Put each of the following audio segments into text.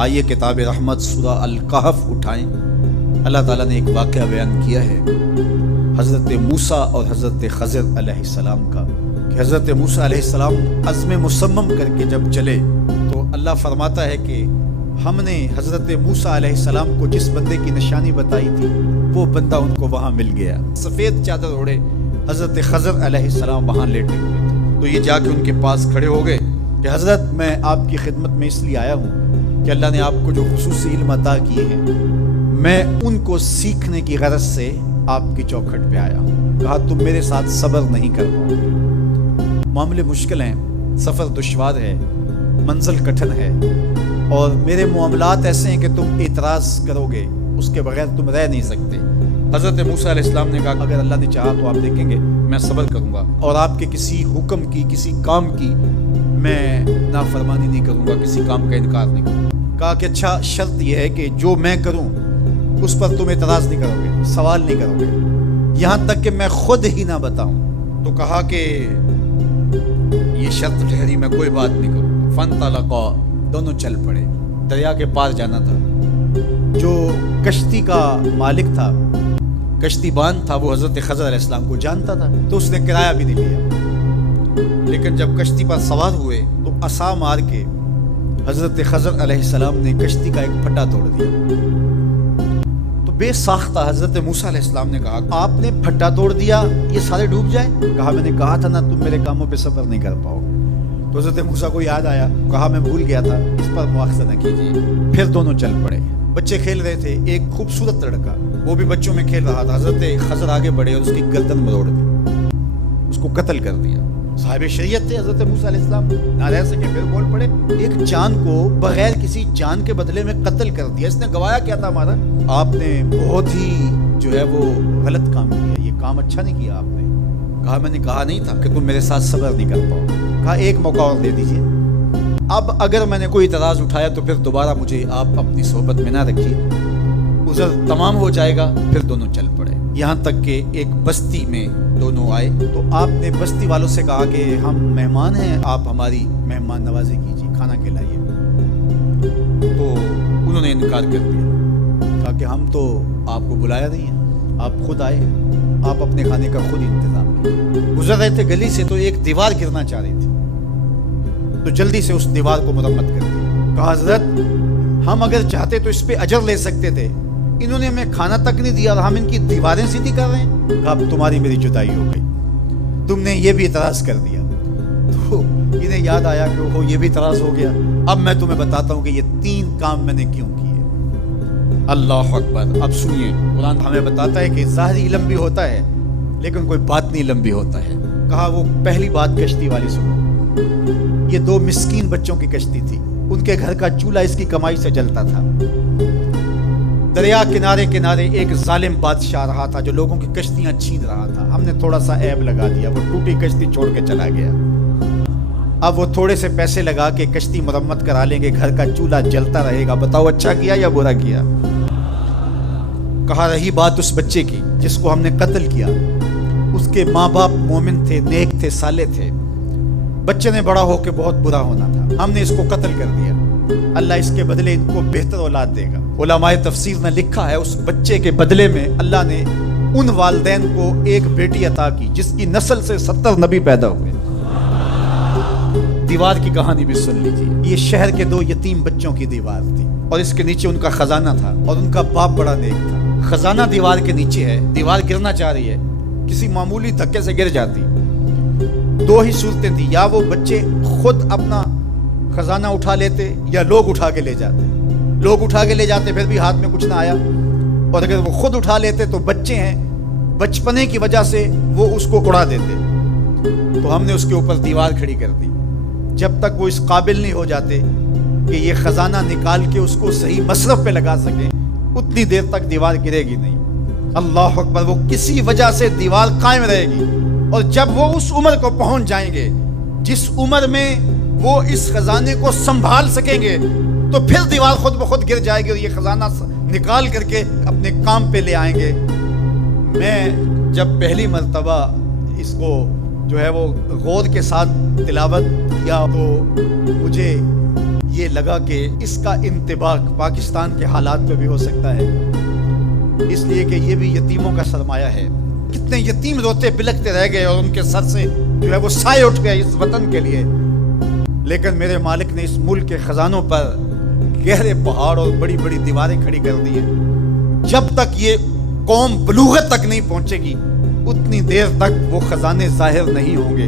آئیے کتاب رحمت سورہ الکہف اٹھائیں۔ اللہ تعالیٰ نے ایک واقعہ بیان کیا ہے حضرت موسیٰ اور حضرت خضر علیہ السلام کا، کہ حضرت موسیٰ علیہ السلام عزم مصمم کر کے جب چلے تو اللہ فرماتا ہے کہ ہم نے حضرت موسیٰ علیہ السلام کو جس بندے کی نشانی بتائی تھی وہ بندہ ان کو وہاں مل گیا۔ سفید چادر اوڑے حضرت خضر علیہ السلام وہاں لیٹے ہوئے تھے، تو یہ جا کے ان کے پاس کھڑے ہو گئے کہ حضرت میں آپ کی خدمت میں اس لیے آیا ہوں کہ اللہ نے آپ کو جو خصوصی علم عطا کیے ہیں میں ان کو سیکھنے کی غرض سے آپ کی چوکھٹ پہ آیا ہوں۔ کہا تم میرے ساتھ صبر نہیں کر پاؤ گے، معاملے مشکل ہیں، سفر دشوار ہے، منزل کٹھن ہے، اور میرے معاملات ایسے ہیں کہ تم اعتراض کرو گے اس کے بغیر تم رہ نہیں سکتے۔ حضرت موسیٰ علیہ السلام نے کہا اگر اللہ نے چاہا تو آپ دیکھیں گے میں صبر کروں گا اور آپ کے کسی حکم کی کسی کام کی میں نافرمانی نہیں کروں گا، کسی کام کا انکار نہیں کروں گا۔ کہا کہ اچھا شرط یہ ہے کہ جو میں کروں اس پر تم اعتراض نہیں کرو گے، سوال نہیں کرو گے، یہاں تک کہ میں خود ہی نہ بتاؤں۔ تو کہا کہ یہ شرط ٹھہری، میں کوئی بات نہیں کروں گا۔ فانطلقا، دونوں چل پڑے، دریا کے پار جانا تھا۔ جو کشتی کا مالک تھا، کشتی بان تھا، وہ حضرت خضر علیہ السلام کو جانتا تھا تو اس نے کرایہ بھی نہیں لیا، لیکن جب کشتی پر سوار ہوئے تو عصا مار کے حضرت خضر علیہ السلام نے کشتی کا ایک پھٹا توڑ دیا۔ تو بے ساختہ حضرت موسیٰ علیہ السلام نے کہا آپ نے پھٹا توڑ دیا، یہ سارے ڈوب جائیں؟ کہا میں نے کہا تھا نا تم میرے کاموں پہ صبر نہیں کر پاؤ گے۔ تو حضرت موسیٰ کو یاد آیا، کہا میں بھول گیا تھا، اس پر مواخذہ نہ کیجیے۔ پھر دونوں چل پڑے، بچے کھیل رہے تھے، ایک خوبصورت لڑکا وہ بھی بچوں میں کھیل رہا تھا۔ حضرت خضر آگے بڑھے اور اس کی گردن مروڑ دی، اس کو قتل کر دیا۔ صاحب شریعت تھے حضرت موسیٰ علیہ السلام، نہ رہ سکے، پھر بول پڑے ایک جان کو بغیر کسی جان کے بدلے میں قتل کر دیا، اس نے گوایا کیا تھا ہمارا؟ آپ نے بہت ہی جو ہے وہ غلط کام کیا، یہ کام اچھا نہیں کیا آپ نے۔ کہا میں نے کہا نہیں تھا کہ تم میرے ساتھ صبر نہیں کر پاؤ۔ کہا ایک موقع اور دے دیجیے، اب اگر میں نے کوئی اعتراض اٹھایا تو پھر دوبارہ مجھے آپ اپنی صحبت میں نہ رکھیے، عذر تمام ہو جائے گا۔ پھر دونوں چل پڑے، یہاں تک کہ ایک بستی میں دونوں آئے تو آپ نے بستی والوں سے کہا کہ ہم مہمان ہیں، آپ ہماری مہمان نوازی کیجیے، کھانا کھلائیے۔ تو انہوں نے انکار کر دیا، کہا کہ ہم تو آپ کو بلایا نہیں ہے، آپ خود آئے ہیں، آپ اپنے کھانے کا خود انتظام کیجیے۔ گزر رہے تھے گلی سے تو ایک دیوار گرنا چاہ رہی تھی، تو جلدی سے اس دیوار کو مرمت کر دی۔ کہا حضرت ہم اگر چاہتے تو اس پہ اجر لے سکتے تھے، انہوں نے ہمیں کھانا تک نہیں دیا اور ہم ان کی دیواریں سیدھی کر رہے ہیں۔ کہا اب تمہاری میری جدائی ہو گئی، تم نے یہ بھی اعتراض کر دیا۔ تو انہیں یاد آیا کہ وہ یہ بھی اعتراض ہو گیا، اب میں تمہیں بتاتا ہوں کہ یہ 3 کام میں نے کیوں کیے۔ اللہ اکبر۔ اب سنیے، قرآن ہمیں بتاتا ہے کہ ظاہری علم بھی ہوتا ہے لیکن کوئی باطنی علم بھی ہوتا ہے۔ کہا وہ پہلی بات کشتی والی سنو، یہ 2 مسکین بچوں کی کشتی تھی، ان کے گھر کا چولہا اس کی کمائی سے جلتا تھا۔ دریا کنارے کنارے ایک ظالم بادشاہ رہا تھا جو لوگوں کی کشتیاں چھین رہا تھا، ہم نے تھوڑا سا عیب لگا دیا، وہ ٹوٹی کشتی چھوڑ کے چلا گیا۔ اب وہ تھوڑے سے پیسے لگا کے کشتی مرمت کرا لیں گے، گھر کا چولہا جلتا رہے گا، بتاؤ اچھا کیا یا برا کیا؟ کہا رہی بات اس بچے کی جس کو ہم نے قتل کیا، اس کے ماں باپ مومن تھے، نیک تھے، صالح تھے، بچے نے بڑا ہو کے بہت برا ہونا تھا، ہم نے اس کو قتل کر دیا، اللہ اس کے بدلے ان کو بہتر اولاد دے گا۔ علماء تفسیر نے لکھا ہے اس بچے کے بدلے میں اللہ نے ان والدین کو ایک بیٹی عطا کی جس کی نسل سے 70 نبی پیدا ہوئے۔ دیوار کی کہانی بھی سن لیجیے، یہ شہر کے 2 یتیم بچوں کی دیوار تھی اور اس کے نیچے ان کا خزانہ تھا اور ان کا باپ بڑا نیک تھا۔ خزانہ دیوار کے نیچے ہے، دیوار گرنا چاہ رہی ہے، کسی معمولی دھکے سے گر جاتی۔ 2 ہی صورتیں تھیں، یا وہ بچے خود اپنا خزانہ اٹھا لیتے یا لوگ اٹھا کے لے جاتے۔ لوگ اٹھا کے لے جاتے پھر بھی ہاتھ میں کچھ نہ آیا، اور اگر وہ خود اٹھا لیتے تو بچے ہیں، بچپنے کی وجہ سے وہ اس کو اڑا دیتے۔ تو ہم نے اس کے اوپر دیوار کھڑی کر دی، جب تک وہ اس قابل نہیں ہو جاتے کہ یہ خزانہ نکال کے اس کو صحیح مصرف پہ لگا سکیں اتنی دیر تک دیوار گرے گی نہیں۔ اللہ اکبر۔ وہ کسی وجہ سے دیوار قائم رہے گی، اور جب وہ اس عمر کو پہنچ جائیں گے جس عمر میں وہ اس خزانے کو سنبھال سکیں گے تو پھر دیوار خود بخود گر جائے گی اور یہ خزانہ نکال کر کے اپنے کام پہ لے آئیں گے۔ میں جب پہلی مرتبہ اس کو جو ہے وہ غور کے ساتھ تلاوت کیا تو مجھے یہ لگا کہ اس کا انطباق پاکستان کے حالات پہ بھی ہو سکتا ہے، اس لیے کہ یہ بھی یتیموں کا سرمایہ ہے۔ کتنے یتیم روتے بلکتے رہ گئے اور ان کے سر سے جو ہے وہ سائے اٹھ گئے اس وطن کے لیے، لیکن میرے مالک نے اس ملک کے خزانوں پر گہرے پہاڑ اور بڑی بڑی دیواریں کھڑی کر دی ہیں۔ جب تک یہ قوم بلوغت تک نہیں پہنچے گی اتنی دیر تک وہ خزانے ظاہر نہیں ہوں گے،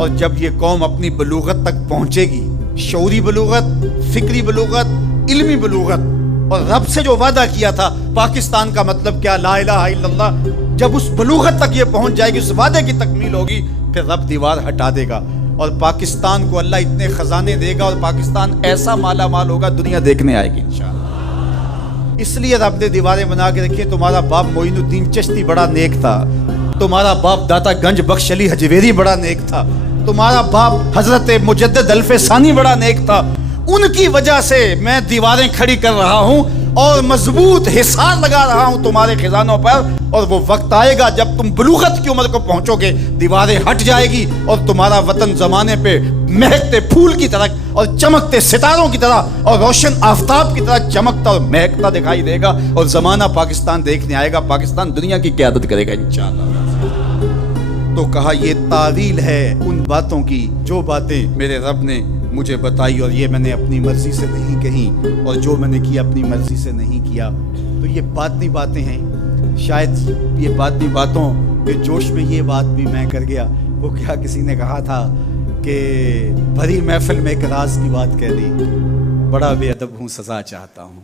اور جب یہ قوم اپنی بلوغت تک پہنچے گی، شعوری بلوغت، فکری بلوغت، علمی بلوغت، اور رب سے جو وعدہ کیا تھا پاکستان کا مطلب کیا، لا الہ الا اللہ، جب اس بلوغت تک یہ پہنچ جائے گی، اس وعدے کی تکمیل ہوگی، پھر رب دیوار ہٹا دے گا اور پاکستان کو اللہ اتنے خزانے دے گا اور پاکستان ایسا مالا مال ہوگا دنیا دیکھنے آئے گی انشاءاللہ۔ اس لیے رب نے دیواریں بنا کے رکھی۔ تمہارا باپ معین الدین چشتی بڑا نیک تھا، تمہارا باپ داتا گنج بخش علی حجویری بڑا نیک تھا، تمہارا باپ حضرت مجدد الف ثانی بڑا نیک تھا، ان کی وجہ سے میں دیواریں کھڑی کر رہا ہوں اور مضبوط حصار لگا رہا ہوں تمہارے خزانوں پر، اور وہ وقت آئے گا جب تم بلوغت کی عمر کو پہنچو گے، دیواریں ہٹ جائے گی اور تمہارا وطن زمانے پہ مہکتے پھول کی طرح اور چمکتے ستاروں کی طرح اور روشن آفتاب کی طرح چمکتا اور مہکتا دکھائی دے گا، اور زمانہ پاکستان دیکھنے آئے گا، پاکستان دنیا کی قیادت کرے گا انشاءاللہ۔ تو کہا یہ تعویل ہے ان باتوں کی جو باتیں میرے رب نے مجھے بتائی، اور یہ میں نے اپنی مرضی سے نہیں کہی، اور جو میں نے کیا اپنی مرضی سے نہیں کیا۔ تو یہ باطنی باتیں ہیں، شاید یہ باطنی باتوں کے جوش میں یہ بات بھی میں کر گیا۔ وہ کیا کسی نے کہا تھا کہ بھری محفل میں ایک راز کی بات کہہ دی، بڑا بے ادب ہوں سزا چاہتا ہوں۔